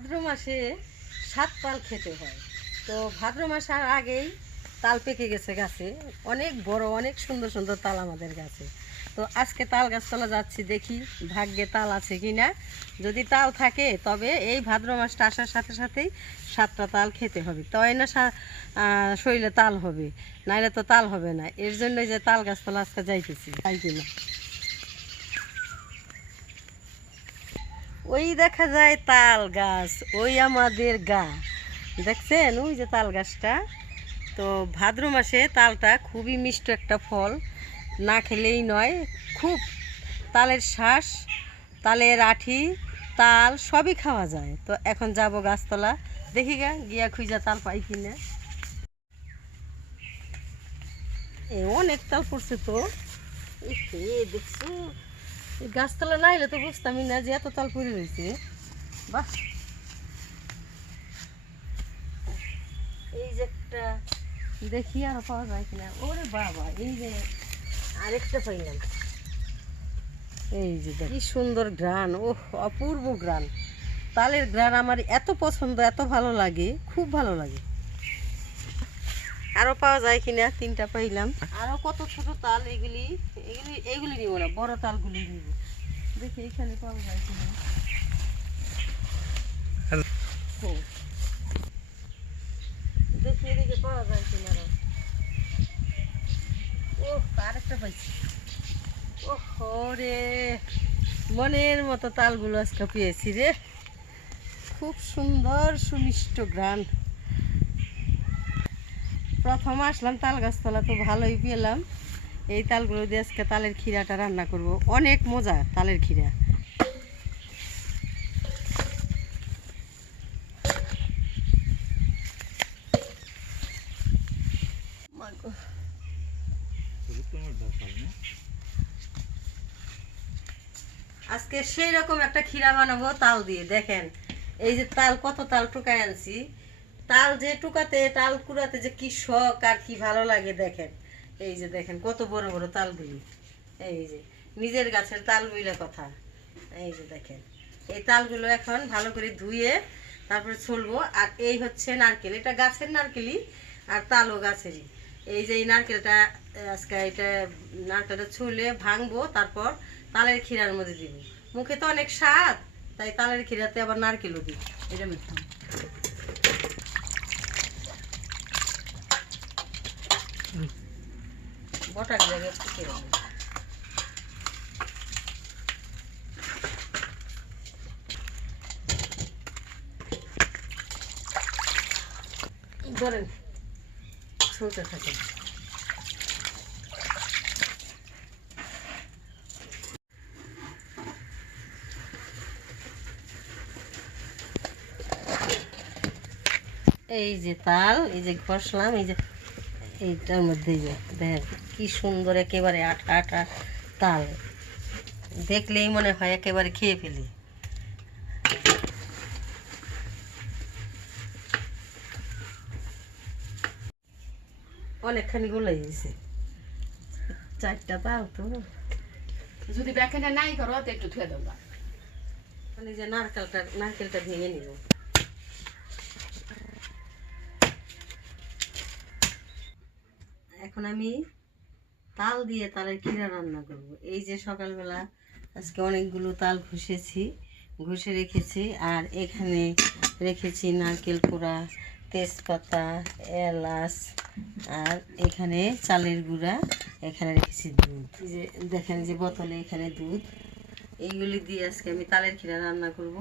ভাদ্র মাসে সাত তাল খেতে হয়। তো ভাদ্র মাসের আগেই তাল পেকে গেছে গাছে। অনেক বড়, অনেক সুন্দর সুন্দর তাল আমাদের গাছে। তো আজকে তাল গাছতলা যাচ্ছি দেখি ভাগ্যে তাল আছে কি না যদি তাল থাকে, তবে এই ভাদ্র মাসটা আসার সাথে সাথেই সাতটা তাল খেতে হবে। তবে না শরীরে তাল হবে, নাইলে তো তাল হবে না। এর জন্যই যে তাল গাছতলা আজকে যাইতেছি। তাই কিনা? ওই দেখা যায় তাল গাছ, ওই আমাদের গা। দেখছেন? ওই যে তাল গাছটা। তো ভাদ্র মাসে তালটা খুবই মিষ্ট একটা ফল। না খেলেই নয়, খুব তালের শ্বাস, তালের আঠি, তাল সবই খাওয়া যায়। তো এখন যাব গাছতলা। দেখি গা, গিয়া খুঁজা তাল পাই কিনা। এ অনেক তাল পড়ছে তো। দেখছ? গাছতলা না এলে তো বুঝতামই না যে এত তাল পড়ে রয়েছে। বাহ। এই যে একটা দেখি আরও পাওয়া যায় কিনা। ওরে বাবা, এই যে আরেকটা পাইলাম। এই যে কি সুন্দর গ্রান ও অপূর্ব গ্রান তালের গ্রান আমার এত পছন্দ, এত ভালো লাগে, খুব ভালো লাগে। আরও পাওয়া যায় কিনা, তিনটা পাইলাম। আরও কত ছোট তাল এগুলি? এগুলি এইগুলি নিব না, বড় তালগুলি নিব। দেখি এখানে পাওয়া যায় কিনা। পাওয়া যায় পাইছি। রে মনের মতো তালগুলো আজকে পেয়েছি রে। খুব সুন্দর, সুমিষ্ট গ্রান প্রথম আসলাম তাল গাছতলা তো ভালোই পেলাম। এই তালগুলো দিয়ে আজকে তালের ক্ষীরাটা রান্না করব। অনেক মজা তালের ক্ষীরা। আজকে সেই রকম একটা ক্ষীরা বানাবো তাল দিয়ে, দেখেন। এই যে তাল, কত তাল টুকায় আনছি। তাল যে টুকাতে, তাল কুড়াতে যে কি শখ আর কি ভালো লাগে দেখেন। এই যে দেখেন, কত বড় বড় তালগুলি। এই যে, নিজের গাছের তাল বইলে কথা। এই যে দেখেন, এই তালগুলো এখন ভালো করে ধুয়ে তারপরে ছুলবো। আর এই হচ্ছে নারকেল, এটা গাছের নারকেলই আর তালও গাছেরই। এই যে এই নারকেলটা, আজকে এটা নারকেলটা ছুলে ভাঙবো, তারপর তালের ক্ষীরার মধ্যে দিব। মুখে তো অনেক স্বাদ, তাই তালের ক্ষীরাতে আবার নারকেলও দিই। এটা মিঠা বটা জায়গায় ফুটে রাখব। ধরেন ছুলতে থাকেন এই যে তাল, এই যে ঘষলাম, এই যে এইটার মধ্যে এই যে দেখ কি সুন্দর একেবারে আটা আটা তাল। দেখলেই মনে হয় একেবারে খেয়ে ফেলি। অনেকখানি গোলাই দিয়েছে চারটা তাল তো। যদি ব্যাখ্যাটা নাই করো তো একটু ধুয়ে দেবো মানে যে নারকেলটা নারকেলটা ভেঙে নিব। এখন আমি তাল দিয়ে তালের ক্ষীরা রান্না করব। এই যে সকালবেলা আজকে অনেকগুলো তাল ঘষেছি, ঘষে রেখেছি, আর এখানে রেখেছি নারকেল কোড়া, তেজপাতা, এলাচ, আর এখানে চালের গুঁড়া, এখানে রেখেছি দুধ। যে দেখেন যে বোতলে এখানে দুধ। এইগুলি দিয়ে আজকে আমি তালের ক্ষীরা রান্না করব।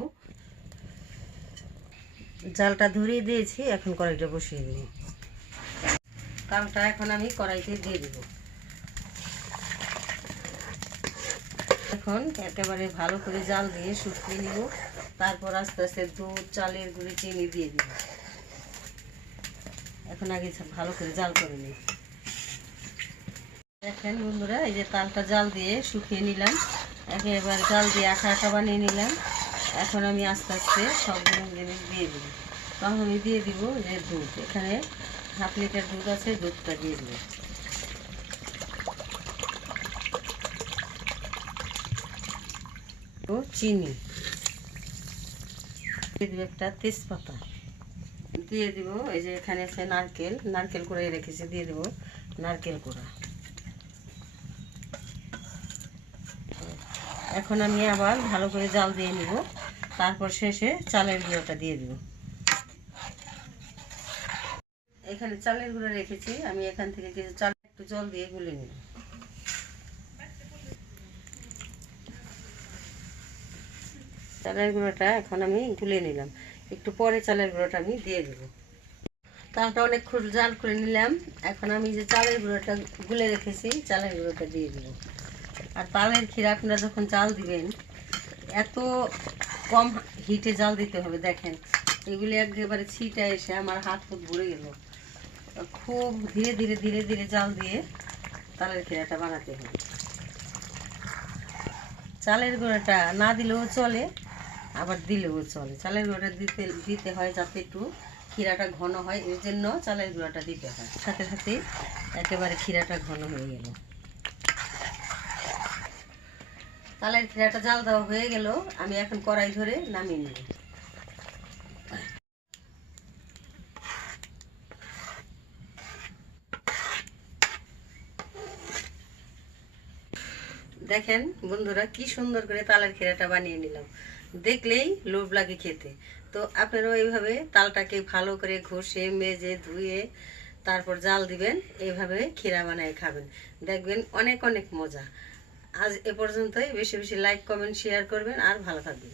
জালটা ধরিয়ে দিয়েছি, এখন কড়াইটা বসিয়ে দিই। তালটা এখন আমি কড়াইতে দিয়ে দেব। এখন একেবারে ভালো করে জাল দিয়ে শুকিয়ে নিব। তারপর আস্তে আস্তে দুধ, চালের গুঁড়ি, চিনি দিয়ে দিব। এখন আগে ভালো করে জাল করে নিই। দেখেন বন্ধুরা, এই যে তালটা জাল দিয়ে শুকিয়ে নিলাম। একেবারে জাল দিয়ে আঠা আঠা বানিয়ে নিলাম। এখন আমি আস্তে আস্তে সবগুলো জিনিস দিয়ে দিব। তখন আমি দিয়ে দিব যে দুধ। এখানে হাফ লিটার দুধ আছে, দুধটা দিয়ে দিব ও চিনি। একটা তেজপাতা। দিয়ে দিব এই যে এখানে আছে নারকেল। নারকেল কুড়াই রেখেছি, দিয়ে দিব নারকেল কুড়া। এখন আমি আবার ভালো করে জাল দিয়ে নিব। তারপর শেষে চালের গুঁড়োটা দিয়ে দিব। এখানে চালের গুঁড়ো রেখেছি, আমি এখান থেকে কিছু চাল, একটু জল দিয়ে গুলে নিব। চালের গুঁড়োটা এখন আমি গুলে নিলাম। একটু পরে চালের গুঁড়োটা আমি দিয়ে দেবো। তালটা অনেক জাল করে নিলাম। এখন আমি যে চালের গুঁড়োটা গুলে রেখেছি, চালের গুঁড়োটা দিয়ে দেবো। আর তালের ক্ষীরা আপনারা যখন চাল দিবেন, এত কম হিটে জাল দিতে হবে, দেখেন। এগুলি একেবারে ছিটা এসে আমার হাত ফুট ভরে গেল। খুব ধীরে ধীরে ধীরে ধীরে জাল দিয়ে তালের ক্ষীরাটা বানাতে হবে। চালের গুঁড়োটা না দিলেও চলে, আবার দিলেও চলে। চালের গুঁড়োটা দিতে দিতে হয় যাতে একটু ক্ষীরাটা ঘন হয়, এর জন্য চালের গুঁড়োটা দিতে হয়। সাথে সাথে একেবারে ক্ষীরাটা ঘন হয়ে গেল। তালের ক্ষীরাটা জাল দেওয়া হয়ে গেল, আমি এখন কড়াই ধরে নামিয়ে নেব। দেখেন বন্ধুরা কি সুন্দর করে তালের খেরাটা বানিয়ে নিলাম। দেখলেই লোভ লাগে খেতে। তো আপনারাও এইভাবে তালটাকে ভালো করে ঘষে, মেজে, ধুয়ে, তারপর জাল দিবেন, এইভাবে ক্ষীরা বানায় খাবেন। দেখবেন অনেক অনেক মজা। আজ এ পর্যন্তই। বেশি বেশি লাইক কমেন্ট শেয়ার করবেন আর ভালো থাকবেন।